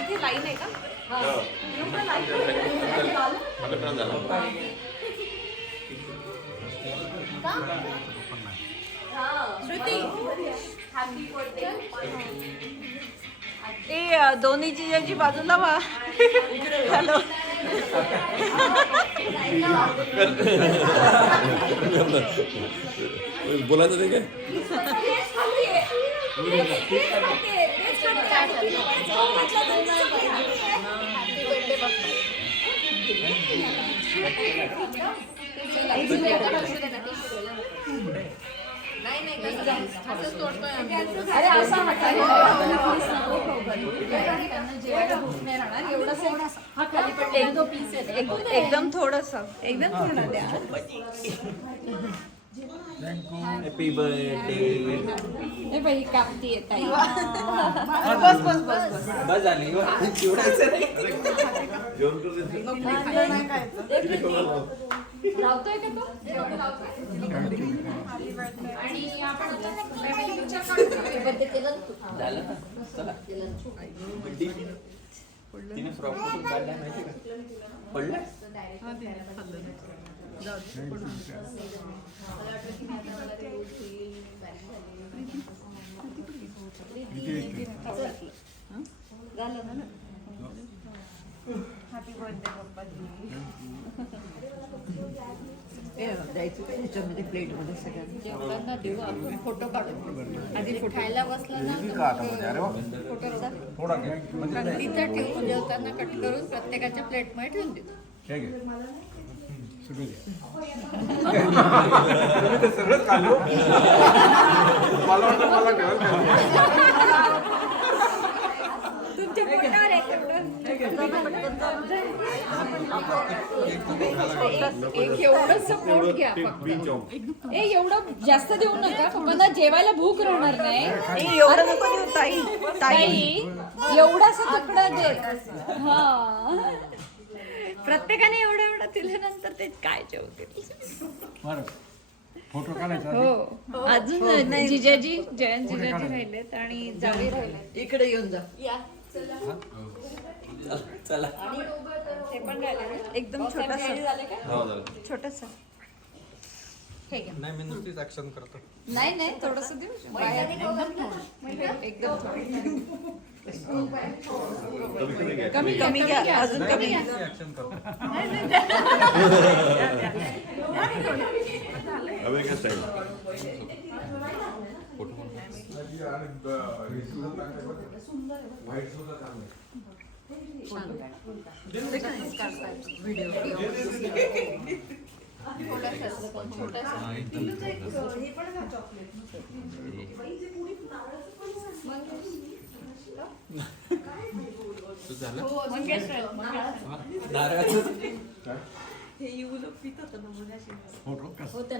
इथे लाईन आहे का? Shruti happy birthday. ए दोन्ही जिजाची बाजूला वा. हॅलो. बोलायचं नाही काय? एकदम थोडस एकदम थोडं द्या. Happy birthday. बाई कापती येत आहे. बस बस बस बस बस झाली. लावतोय का तो? आणि आपण झालं ना. चला. तिने फ्रॉक कुठून काढलाय माहिती का? पडलं? झालं ना. हॅपी बर्थडे पप्पाजी. द्यायचं का ह्याच्यामध्ये प्लेटमध्ये सगळ्यांना जेवणांना देऊ आपण फोटो काढू. आधी खायला बसला ना फोटो तिथं ठेवून जेवताना कट करून प्रत्येकाच्या प्लेटमध्ये ठेवून देऊ. तुमच्या पोटावर आहे एक एवढंच पोट घ्या फक्त. एवढं जास्त देऊ नका. पप्पांना जेवायला भूक राहणार नाही. एवढं नको देऊ ताई. ताई एवढासा तुकडा दे. हा प्रत्येकाने एवढं एवढं दिल्यानंतर ते काय जेवतील. फोटो काढायचा. हो अजून जिजाजी जयंत जिजाजी राहिलेत आणि जावे राहिले. इकडे येऊन जा. चला. ते पण राहिले. एकदम छोटासा झाले का? छोटासा. नाही मी नुसतीच ऍक्शन करतो. नाही नाही थोडस देऊ. एकदम कमी कमी घ्या. अजून कमी घ्या. ऍक्शन करतो. American style.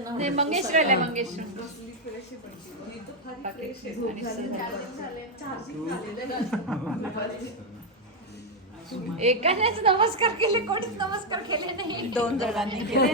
नाही मंगेश राहिले. मंगेश एकानेच नमस्कार केले. कोणीच नमस्कार केले नाही. 2 जणांनी केले.